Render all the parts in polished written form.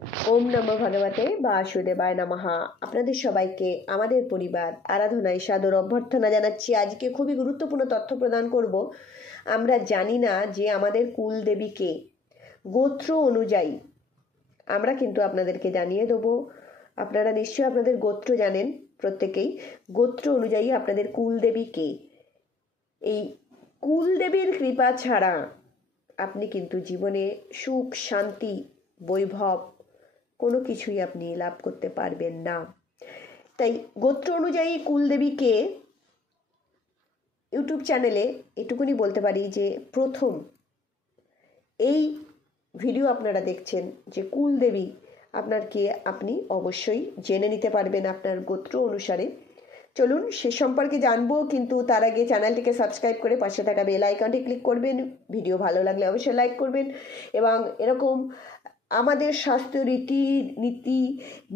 ওম নমঃ ভগবতে বাসুদেবায় নমঃ। আপনাদের সবাইকে আমাদের পরিবার আরাধনায় সাদর অভ্যর্থনা জানাচ্ছি। আজকে খুবই গুরুত্বপূর্ণ তথ্য প্রদান করব। আমরা জানি না যে আমাদের কুল দেবীকে গোত্র অনুযায়ী আমরা কিন্তু আপনাদেরকে জানিয়ে দেবো। আপনারা নিশ্চয়ই আপনাদের গোত্র জানেন, প্রত্যেকেই গোত্র অনুযায়ী আপনাদের কুল দেবীকে। এই কুল দেবীর কৃপা ছাড়া আপনি কিন্তু জীবনে সুখ, শান্তি, বৈভব কোনো কিছুই আপনি লাভ করতে পারবেন না। তাই গোত্র অনুযায়ী কুলদেবীকে ইউটিউব চ্যানেলে এটুকুনি বলতে পারি যে প্রথম এই ভিডিও আপনারা দেখছেন যে কুলদেবী আপনার কে আপনি অবশ্যই জেনে নিতে পারবেন আপনার গোত্র অনুসারে। চলুন সে সম্পর্কে জানবো, কিন্তু তার আগে চ্যানেলটিকে সাবস্ক্রাইব করে পাশে থাকা বেল আইকনটি ক্লিক করবেন। ভিডিও ভালো লাগলে অবশ্যই লাইক করবেন এবং এরকম আমাদের শাস্ত্র রীতি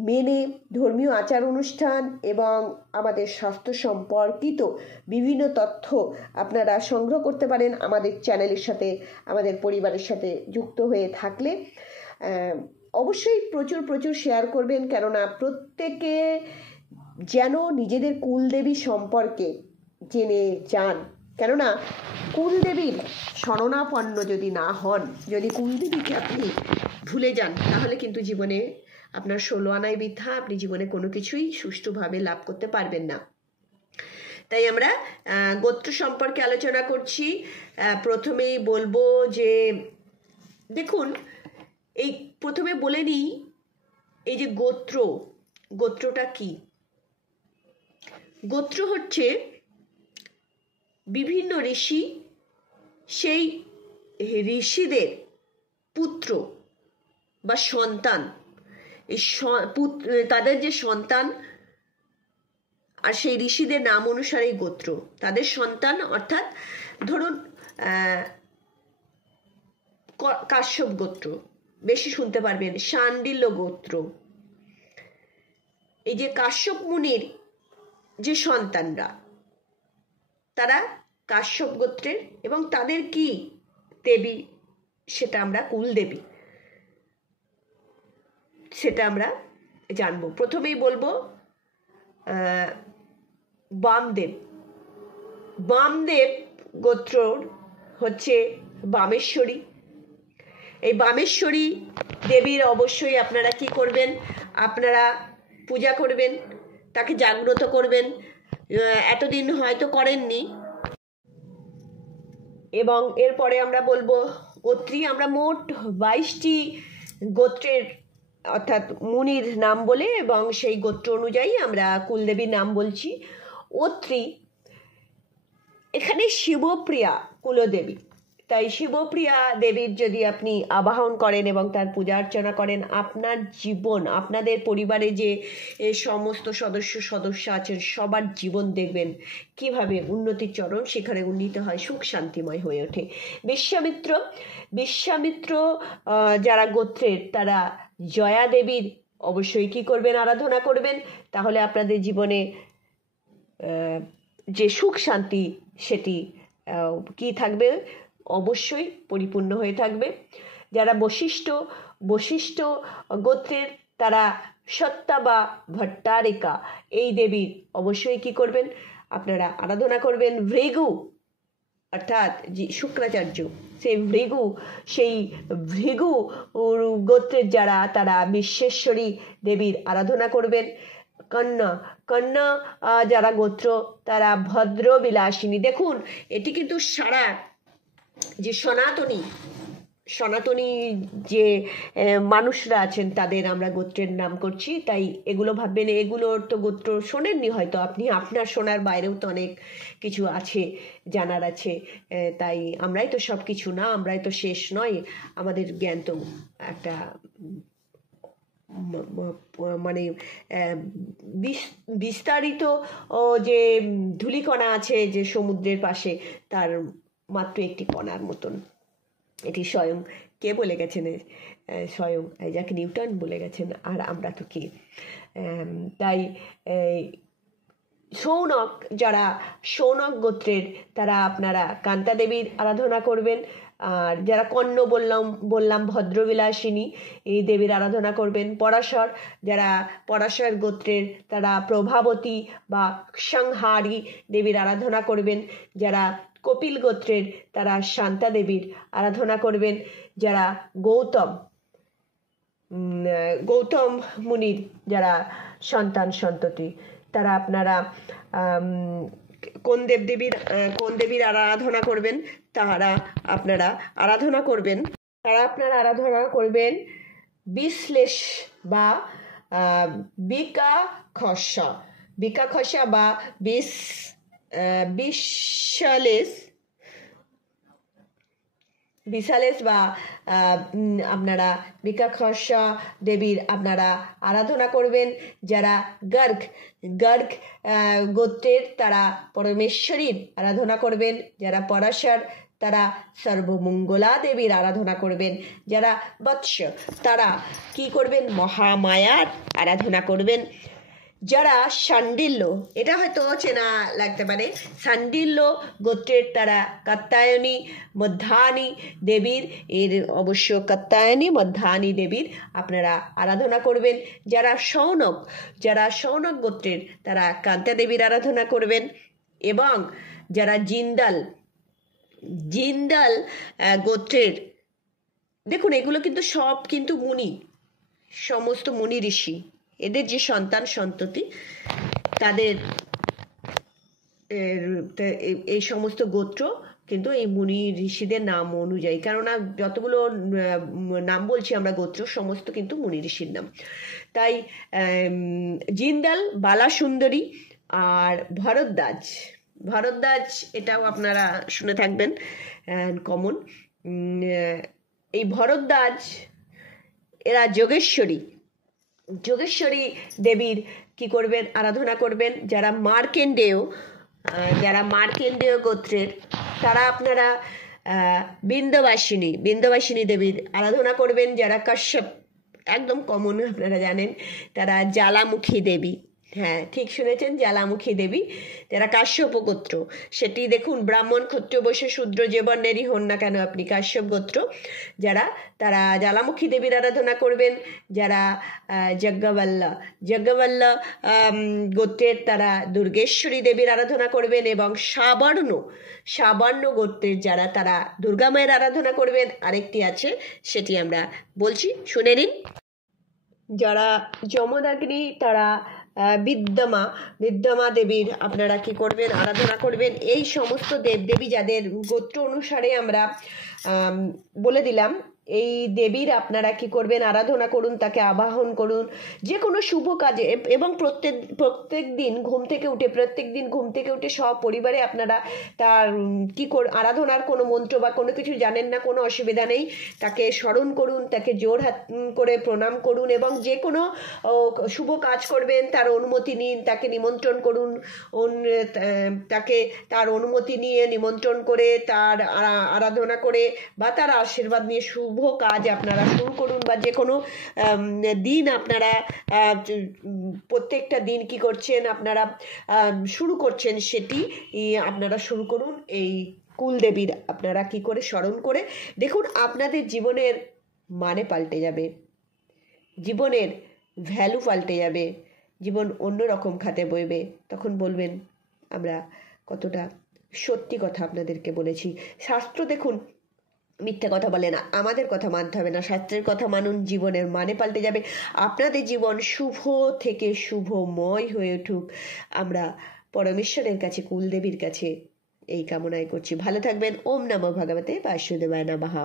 মেনে ধর্মীয় আচার অনুষ্ঠান এবং আমাদের স্বাস্থ্য সম্পর্কিত বিভিন্ন তথ্য আপনারা সংগ্রহ করতে পারেন আমাদের চ্যানেলের সাথে, আমাদের পরিবারের সাথে যুক্ত হয়ে থাকলে। অবশ্যই প্রচুর শেয়ার করবেন, কেননা প্রত্যেকে যেন নিজেদের কুলদেবী সম্পর্কে জেনে যান। কেননা কুলদেবীর শরণাপন্ন যদি না হন, যদি কুলদেবীকে আপনি ভুলে যান, তাহলে কিন্তু জীবনে আপনার 16 আনায় বৃথা, আপনি জীবনে কোনো কিছুই সুষ্ঠুভাবে লাভ করতে পারবেন না। তাই আমরা গোত্র সম্পর্কে আলোচনা করছি। প্রথমেই বলবো যে দেখুন, এই প্রথমে বলে নিই এই যে গোত্রটা কি। গোত্র হচ্ছে বিভিন্ন ঋষি, সেই ঋষিদের পুত্র বা সন্তান, তাদের যে সন্তান আর সেই ঋষিদের নাম অনুসারেই গোত্র, তাদের সন্তান। অর্থাৎ ধরুন কাশ্যপ গোত্র বেশি শুনতে পারবেন, শাণ্ডিল্য গোত্র। এই যে কাশ্যপ মুনির যে সন্তানরা, তারা কাশ্যপ গোত্রের এবং তাদের কি দেবী, সেটা আমরা কুলদেবী, সেটা আমরা জানবো। প্রথমেই বলবো বামদেব গোত্র হচ্ছে বামেশ্বরী। এই বামেশ্বরী দেবীর অবশ্যই আপনারা কি করবেন, আপনারা পূজা করবেন, তাকে জাগ্রত করবেন। এতদিন হয়তো করেননি। এবং এরপরে আমরা বলবো অত্রি। আমরা মোট 22টি গোত্রের অর্থাৎ মুনির নাম বলে এবং সেই গোত্র অনুযায়ী আমরা কুলদেবীর নাম বলছি। অত্রি, এখানে শিবপ্রিয়া কুলদেবী। তাই শিবপ্রিয়া দেবীর যদি আপনি আবাহন করেন এবং তার পূজা অর্চনা করেন, আপনার জীবন, আপনাদের পরিবারে যে সমস্ত সদস্য আছেন সবার জীবন দেখবেন কিভাবে উন্নতির চরম শিখরে উন্নীত হয়, সুখ শান্তিময় হয়ে ওঠে। বিশ্বামিত্র যারা গোত্রের, তারা জয়া দেবীর অবশ্যই কি করবেন, আরাধনা করবেন। তাহলে আপনাদের জীবনে যে সুখ শান্তি সেটি কি থাকবে, অবশ্যই পরিপূর্ণ হয়ে থাকবে। যারা বশিষ্ঠ গোত্রের, তারা সত্তা বা ভট্টারিকা এই দেবীর অবশ্যই কি করবেন, আপনারা আরাধনা করবেন। ভৃগু অর্থাৎ শুক্রাচার্য, সেই ভৃগু গোত্রের যারা, তারা বিশ্বেশ্বরী দেবীর আরাধনা করবেন। কন্যা যারা গোত্র, তারা ভদ্র বিলাসিনী। দেখুন, এটি কিন্তু সারা যে সনাতনী যে মানুষরা আছেন তাদের আমরা গোত্রের নাম করছি। তাই এগুলো ভাববেন, এগুলোর তো গোত্র শোনেননি হয়তো আপনি, আপনার শোনার বাইরেও তো অনেক কিছু আছে, জানার আছে। তাই আমরাই তো সব কিছু না, আমরাই তো শেষ নয়। আমাদের জ্ঞান তো একটা মানে বিস্তারিত যে ধূলিকণা আছে যে সমুদ্রের পাশে, তার মাত্র একটি কণার মতন। এটি স্বয়ং কে বলে গেছেন? স্বয়ং আইজাক নিউটন বলে গেছেন। আর আমরা তো কি? তাই সৌনক গোত্রের, তারা আপনারা কান্তা দেবীর আরাধনা করবেন। আর যারা কর্ণ বললাম ভদ্রবিলাসিনী এই দেবীর আরাধনা করবেন। পরাশর, যারা পরাশর গোত্রের তারা প্রভাবতী বা সংহারী দেবীর আরাধনা করবেন। যারা কপিল গোত্রের তারা শান্তা দেবীর আরাধনা করবেন। যারা গৌতম মুনির যারা সন্ততি তারা আপনারা কোন দেবীর আরাধনা করবেন তারা আপনারা আরাধনা করবেন বিশ্লেষ বা বিকাখসা বা বিশালেশ বা আপনারা বিকাখসা দেবীর আপনারা আরাধনা করবেন। যারা গর্গ গোত্রের তারা পরমেশ্বরীর আরাধনা করবেন। যারা পরাশর তারা সর্বমঙ্গলা দেবীর আরাধনা করবেন। যারা বৎস তারা কি করবেন? মহামায়ার আরাধনা করবেন। যারা শাণ্ডিল্য, এটা হয়তো চেনা লাগতে পারে, শাণ্ডিল্য গোত্রের তারা কাত্যায়নী মধ্যাহ্নী দেবীর অবশ্য কাত্যায়নী মধ্যাহ্নী দেবীর আপনারা আরাধনা করবেন। যারা শৌনক গোত্রের তারা কান্তা দেবীর আরাধনা করবেন। এবং যারা জিন্দাল গোত্রের, দেখুন এগুলো কিন্তু সব কিন্তু সমস্ত মুনি ঋষি, এদের যে সন্ততি তাদের এই সমস্ত গোত্র কিন্তু এই মুনি ঋষিদের নাম অনুযায়ী, কেননা যতগুলো নাম বলছি আমরা গোত্র সমস্ত কিন্তু মুনি ঋষির নাম। তাই জিন্দাল, বালাসুন্দরী আর ভরদ্বাজ এটাও আপনারা শুনে থাকবেন, কমন। এই ভরদ্বাজ এরা যোগেশ্বরী দেবীর কি করবেন? আরাধনা করবেন। যারা মার্কেন্ডেয় গোত্রের তারা আপনারা বিন্দবাসিনী দেবীর আরাধনা করবেন। যারা কাশ্যপ, একদম কমন আপনারা জানেন, তারা জ্বালামুখী দেবী, হ্যাঁ ঠিক শুনেছেন, জ্বালামুখী দেবী। যারা কাশ্যপ গোত্র, সেটি দেখুন ব্রাহ্মণ, ক্ষত্রিয়, বৈশ্য, শূদ্র যে বর্ণেরই হন না কেন আপনি, কাশ্যপ গোত্র তারা জ্বালামুখী দেবীর আরাধনা করবেন। যারা যজ্ঞবল্ল গোত্রের তারা দুর্গেশ্বরী দেবীর আরাধনা করবেন। এবং সাবর্ণ গোত্রের যারা তারা দুর্গা মায়ের আরাধনা করবেন। আরেকটি আছে, সেটি আমরা বলছি, শুনে নিন। যারা যমদাগ্নি তারা বিদ্যমা দেবীর আপনারা কি করবেন? আরাধনা করবেন। এই সমস্ত দেবদেবী যাদের গোত্র অনুসারে আমরা বলে দিলাম, এই দেবীর আপনারা কি করবেন? আরাধনা করুন, তাকে আবাহন করুন যে কোনো শুভ কাজে। এবং প্রত্যেক দিন ঘুম থেকে উঠে সপরিবারে আপনারা তার আরাধনার কোনো মন্ত্র বা কোনো কিছু জানেন না, কোনো অসুবিধা নেই, তাকে স্মরণ করুন, তাকে জোর হাত করে প্রণাম করুন। এবং যে কোনো শুভ কাজ করবেন তার অনুমতি নিন, তাকে নিমন্ত্রণ করুন, তাকে তার অনুমতি নিয়ে নিমন্ত্রণ করে তার আরাধনা করে বা তার আশীর্বাদ নিয়ে শুভ কাজ আপনারা শুরু করুন। বা যে কোনো দিন আপনারা প্রত্যেকটা দিন কি করছেন আপনারা শুরু করছেন, সেটি আপনারা শুরু করুন এই কুলদেবীর আপনারা কি করে স্মরণ করে। দেখুন আপনাদের জীবনের মানে পাল্টে যাবে, জীবনের ভ্যালু পাল্টে যাবে, জীবন অন্যরকম খাতে বইবে। তখন বলবেন আমরা কতটা সত্যি কথা আপনাদেরকে বলেছি। শাস্ত্র দেখুন মিথ্যা কথা বলে না, আমাদের কথা মানতে হবে না, শাস্ত্রের কথা মানুন, জীবনের মানে পাল্টে যাবে। আপনাদের জীবন শুভ থেকে শুভময় হয়ে উঠুক, আমরা পরমেশ্বরের কাছে, কুলদেবীর কাছে এই কামনাই করছি। ভালো থাকবেন। ওম নমো ভগবতে বাসুদেবায় নমঃ।